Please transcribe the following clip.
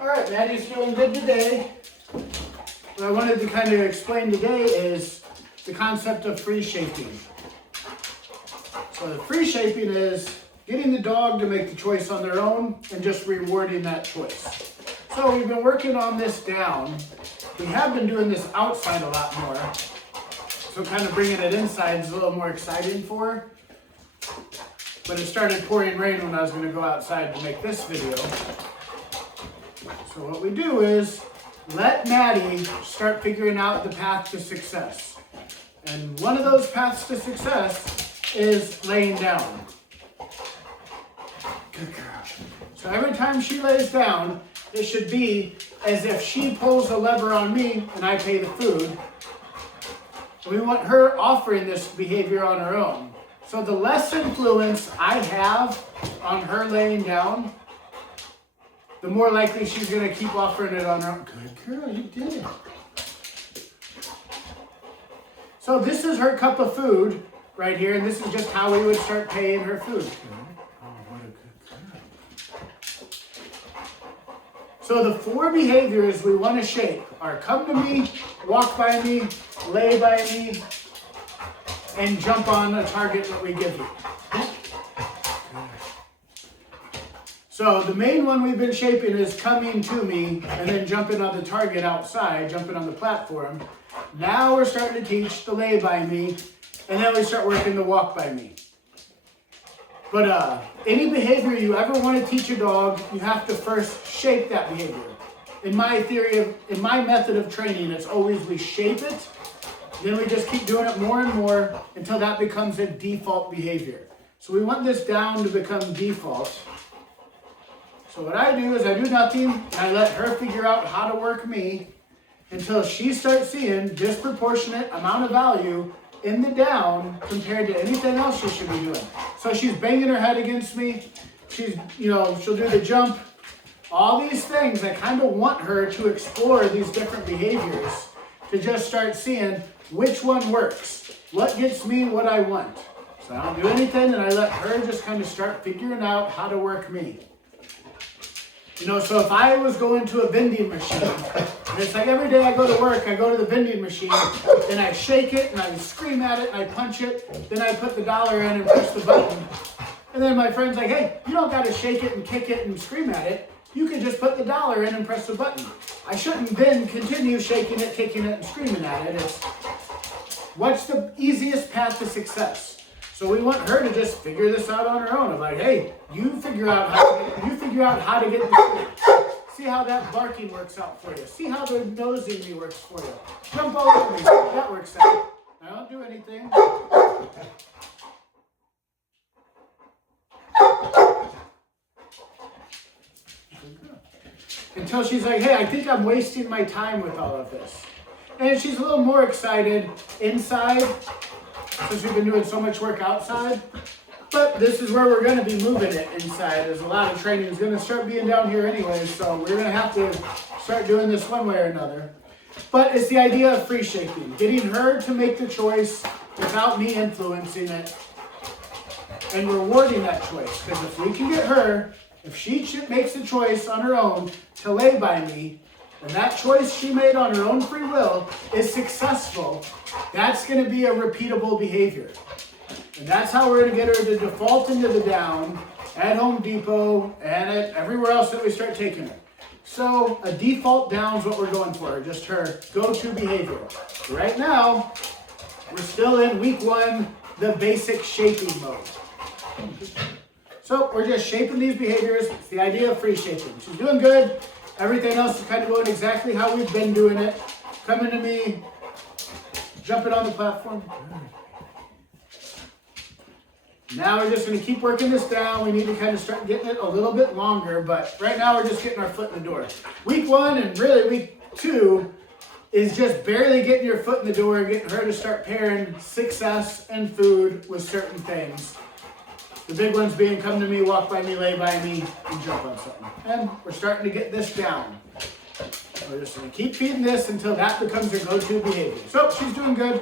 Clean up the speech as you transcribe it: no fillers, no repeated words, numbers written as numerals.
All right, Maddie's feeling good today. What I wanted to kind of explain today is the concept of free shaping. So the free shaping is getting the dog to make the choice on their own and just rewarding that choice. So we've been working on this down. We have been doing this outside a lot more. So kind of bringing it inside is a little more exciting for her. But it started pouring rain when I was going to go outside to make this video. So what we do is let Maddie start figuring out the path to success. And one of those paths to success is laying down. Good girl. So every time she lays down, it should be as if she pulls a lever on me and I pay the food. We want her offering this behavior on her own. So the less influence I have on her laying down, the more likely she's going to keep offering it on her own. Good girl, you did it. So this is her cup of food right here, and this is just how we would start paying her food. Oh, what a good girl. So the 4 behaviors we want to shape are come to me, walk by me, lay by me, and jump on a target that we give you. So the main one we've been shaping is coming to me and then jumping on the target outside, jumping on the platform. Now we're starting to teach the lay by me, and then we start working the walk by me. But any behavior you ever want to teach a dog, you have to first shape that behavior. In my method of training, it's always we shape it, then we just keep doing it more and more until that becomes a default behavior. So we want this down to become default. So what I do is I do nothing, and I let her figure out how to work me until she starts seeing disproportionate amount of value in the down compared to anything else she should be doing. So she's banging her head against me. She'll do the jump. All these things, I kind of want her to explore these different behaviors to just start seeing which one works. What gets me what I want. So I don't do anything, and I let her just kind of start figuring out how to work me. So if I was going to a vending machine, and it's like every day I go to work, I go to the vending machine, and I shake it, and I scream at it, and I punch it, then I put the dollar in and push the button. And then my friend's like, hey, you don't got to shake it and kick it and scream at it. You can just put the dollar in and press the button. I shouldn't then continue shaking it, kicking it, and screaming at it. It's what's the easiest path to success? So we want her to just figure this out on her own. I'm like, hey, you figure out how to get this. See how that barking works out for you. See how the nosing me works for you. Jump all over me. That works out. I don't do anything. Until she's like, hey, I think I'm wasting my time with all of this. And she's a little more excited inside, since we've been doing so much work outside. But this is where we're going to be moving it inside. There's a lot of training is going to start being down here anyway, so we're going to have to start doing this one way or another. But it's the idea of free shaping, getting her to make the choice without me influencing it and rewarding that choice. Because if we can get her, if she makes the choice on her own to lay by me, and that choice she made on her own free will is successful, that's going to be a repeatable behavior. And that's how we're going to get her to default into the down at Home Depot and at everywhere else that we start taking her. So a default down is what we're going for, just her go-to behavior. Right now, we're still in week 1, the basic shaping mode. So we're just shaping these behaviors. It's the idea of free shaping. She's doing good. Everything else is kind of going exactly how we've been doing it. Coming to me, jumping on the platform. Now we're just going to keep working this down. We need to kind of start getting it a little bit longer, but right now we're just getting our foot in the door. Week 1 and really week 2 is just barely getting your foot in the door and getting her to start pairing success and food with certain things. The big ones being come to me, walk by me, lay by me, and jump on something. And we're starting to get this down. We're just going to keep feeding this until that becomes her go-to behavior. So she's doing good.